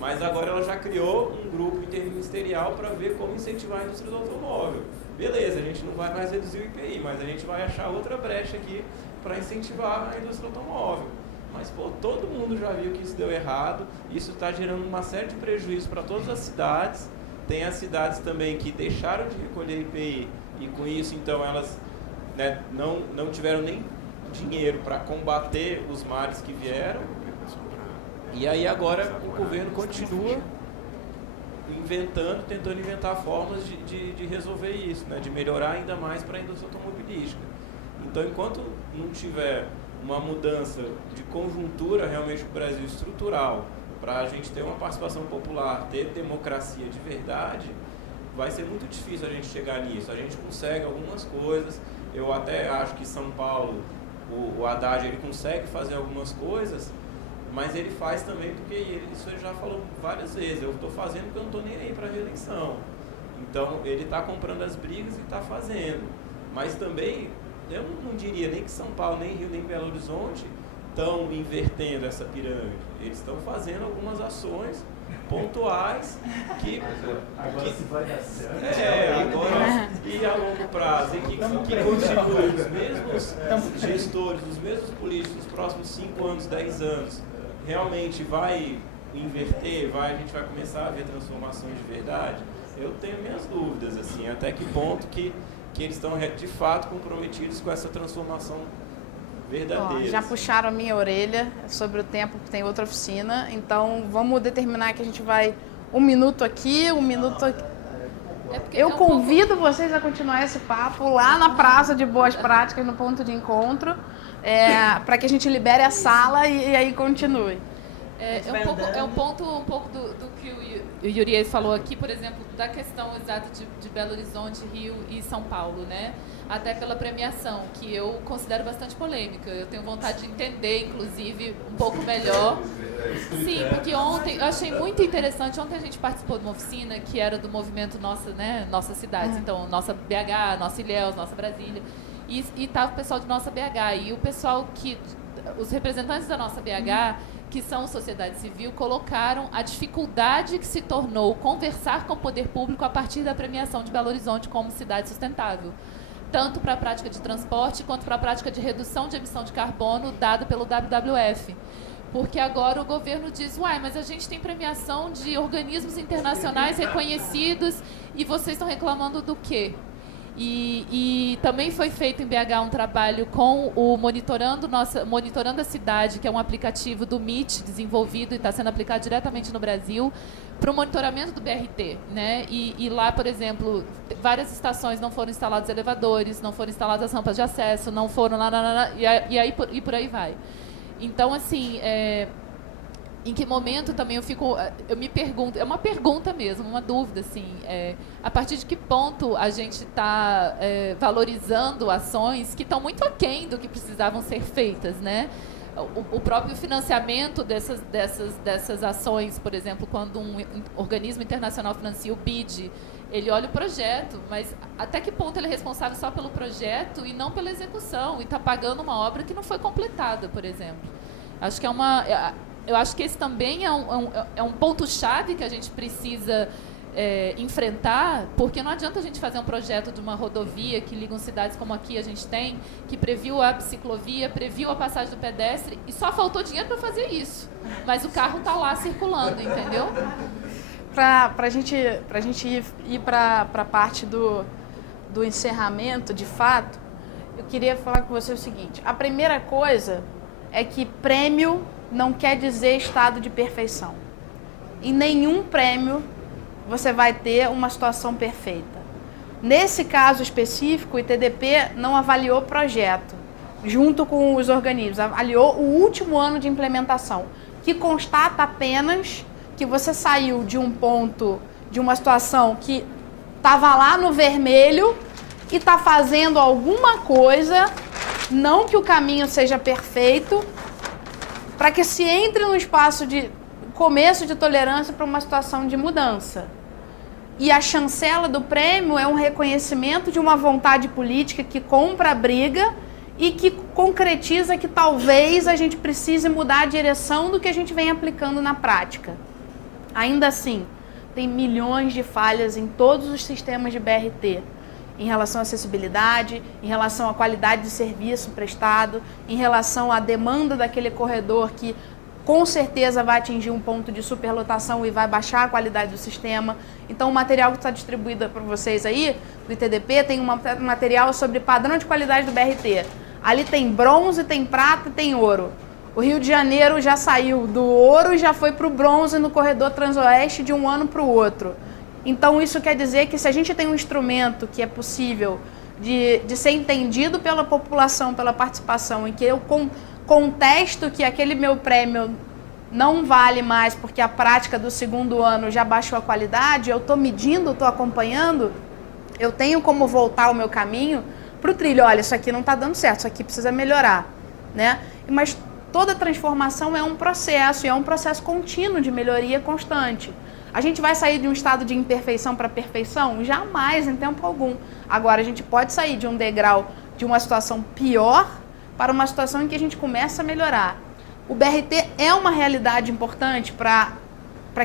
Mas agora ela já criou um grupo interministerial para ver como incentivar a indústria do automóvel. Beleza, a gente não vai mais reduzir o IPI, mas a gente vai achar outra brecha aqui para incentivar a indústria do automóvel. Mas, pô, todo mundo já viu que isso deu errado, isso está gerando uma série de prejuízos para todas as cidades. Tem as cidades também que deixaram de recolher IPI e com isso, então, elas não tiveram nem dinheiro para combater os males que vieram. E aí agora o governo continua tentando inventar formas de resolver isso, né? De melhorar ainda mais para a indústria automobilística. Então, enquanto não tiver uma mudança de conjuntura realmente no Brasil estrutural, para a gente ter uma participação popular, ter democracia de verdade, vai ser muito difícil a gente chegar nisso. A gente consegue algumas coisas, eu até acho que São Paulo, o Haddad, ele consegue fazer algumas coisas, mas ele faz também porque isso ele já falou várias vezes, eu estou fazendo porque eu não estou nem aí para a reeleição. Então, ele está comprando as brigas e está fazendo. Mas também, eu não diria nem que São Paulo, nem Rio, nem Belo Horizonte estão invertendo essa pirâmide. Eles estão fazendo algumas ações pontuais que vai dar certo. Agora e a longo prazo, e que continue os mesmos gestores, os mesmos políticos nos próximos 5 anos, 10 anos, realmente vai inverter, a gente vai começar a ver transformações de verdade. Eu tenho minhas dúvidas, assim, até que ponto que eles estão de fato comprometidos com essa transformação verdadeira. Já puxaram a minha orelha sobre o tempo, que tem outra oficina, então vamos determinar que a gente vai 1 minuto aqui, 1 minuto aqui. Eu convido vocês a continuar esse papo lá na Praça de Boas Práticas, no ponto de encontro, para que a gente libere a sala e aí continue. É um ponto do que o Yuri falou aqui, por exemplo, da questão exata de Belo Horizonte, Rio e São Paulo, né? Até pela premiação, que eu considero bastante polêmica. Eu tenho vontade de entender, inclusive, um pouco melhor. Sim, porque ontem, eu achei muito interessante, ontem a gente participou de uma oficina que era do movimento Nossa Cidade, então Nossa BH, Nossa Ilhéus, Nossa Brasília, e estava o pessoal de Nossa BH, e o pessoal os representantes da Nossa BH, que são sociedade civil, colocaram a dificuldade que se tornou conversar com o poder público a partir da premiação de Belo Horizonte como cidade sustentável, tanto para a prática de transporte quanto para a prática de redução de emissão de carbono dada pelo WWF. Porque agora o governo diz, mas a gente tem premiação de organismos internacionais reconhecidos e vocês estão reclamando do quê? E também foi feito em BH um trabalho com o Monitorando a Cidade, que é um aplicativo do MIT desenvolvido e está sendo aplicado diretamente no Brasil para o monitoramento do BRT, né? E lá, por exemplo, várias estações não foram instalados elevadores, não foram instaladas as rampas de acesso, não foram e por aí vai. Então, assim, em que momento também eu me pergunto, é uma pergunta mesmo, uma dúvida, assim, a partir de que ponto a gente está valorizando ações que estão muito aquém do que precisavam ser feitas, né? O próprio financiamento dessas ações, por exemplo, quando um organismo internacional financia o BID, ele olha o projeto, mas até que ponto ele é responsável só pelo projeto e não pela execução, e está pagando uma obra que não foi completada, por exemplo. Acho que eu acho que esse também é um ponto-chave que a gente precisa enfrentar, porque não adianta a gente fazer um projeto de uma rodovia que liga cidades como aqui a gente tem, que previu a ciclovia, previu a passagem do pedestre, e só faltou dinheiro para fazer isso. Mas o carro está lá circulando, entendeu? para a gente ir para a parte do encerramento, de fato, eu queria falar com você o seguinte. A primeira coisa é que prêmio não quer dizer estado de perfeição. Em nenhum prêmio você vai ter uma situação perfeita. Nesse caso específico, o ITDP não avaliou o projeto, junto com os organismos, avaliou o último ano de implementação, que constata apenas que você saiu de um ponto, de uma situação que estava lá no vermelho e está fazendo alguma coisa, não que o caminho seja perfeito, para que se entre no espaço de começo de tolerância para uma situação de mudança. E a chancela do prêmio é um reconhecimento de uma vontade política que compra a briga e que concretiza que talvez a gente precise mudar a direção do que a gente vem aplicando na prática. Ainda assim, tem milhões de falhas em todos os sistemas de BRT, em relação à acessibilidade, em relação à qualidade de serviço prestado, em relação à demanda daquele corredor que com certeza vai atingir um ponto de superlotação e vai baixar a qualidade do sistema. Então, o material que está distribuído para vocês aí, do ITDP, tem um material sobre padrão de qualidade do BRT. Ali tem bronze, tem prata e tem ouro. O Rio de Janeiro já saiu do ouro e já foi para o bronze no corredor Transoeste de um ano para o outro. Então, isso quer dizer que se a gente tem um instrumento que é possível de ser entendido pela população, pela participação, em que eu contesto que aquele meu prêmio não vale mais porque a prática do segundo ano já baixou a qualidade, eu estou medindo, estou acompanhando, eu tenho como voltar o meu caminho para o trilho. Olha, isso aqui não está dando certo, isso aqui precisa melhorar, né? Mas toda transformação é um processo, e é um processo contínuo de melhoria constante. A gente vai sair de um estado de imperfeição para perfeição? Jamais, em tempo algum. Agora, a gente pode sair de um degrau, de uma situação pior, para uma situação em que a gente começa a melhorar. O BRT é uma realidade importante para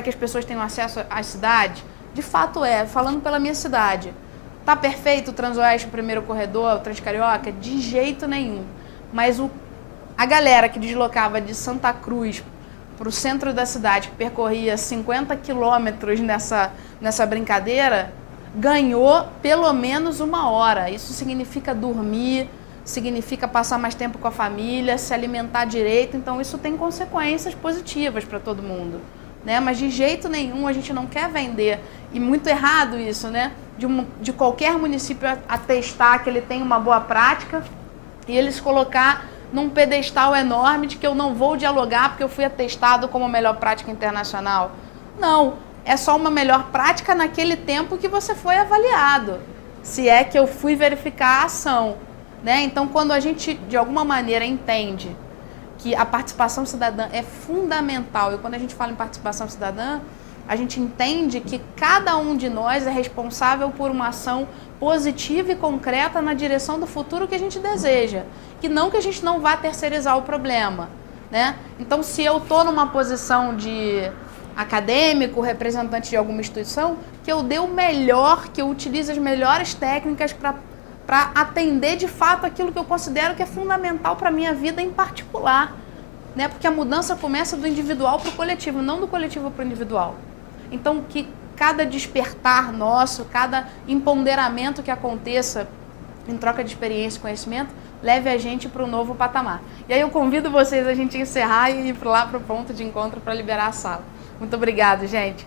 que as pessoas tenham acesso à cidade? De fato é, falando pela minha cidade. Está perfeito o Transoeste, o primeiro corredor, o Transcarioca? De jeito nenhum. Mas a galera que deslocava de Santa Cruz para o centro da cidade, que percorria 50 quilômetros nessa brincadeira, ganhou pelo menos 1 hora. Isso significa dormir, significa passar mais tempo com a família, se alimentar direito. Então, isso tem consequências positivas para todo mundo, né? Mas de jeito nenhum a gente não quer vender, e muito errado isso, né? De qualquer município atestar que ele tem uma boa prática e eles colocar num pedestal enorme de que eu não vou dialogar porque eu fui atestado como a melhor prática internacional. Não, é só uma melhor prática naquele tempo que você foi avaliado, se é que eu fui verificar a ação, né? Então, quando a gente, de alguma maneira, entende que a participação cidadã é fundamental, e quando a gente fala em participação cidadã, a gente entende que cada um de nós é responsável por uma ação positiva e concreta na direção do futuro que a gente deseja, que não que a gente não vá terceirizar o problema, né? Então, se eu estou numa posição de acadêmico, representante de alguma instituição, que eu dê o melhor, que eu utilize as melhores técnicas para atender de fato aquilo que eu considero que é fundamental para a minha vida em particular, né? Porque a mudança começa do individual para o coletivo, não do coletivo para o individual. Então, que cada despertar nosso, cada empoderamento que aconteça em troca de experiência e conhecimento, leve a gente para um novo patamar. E aí eu convido vocês a gente encerrar e ir lá para o ponto de encontro para liberar a sala. Muito obrigada, gente.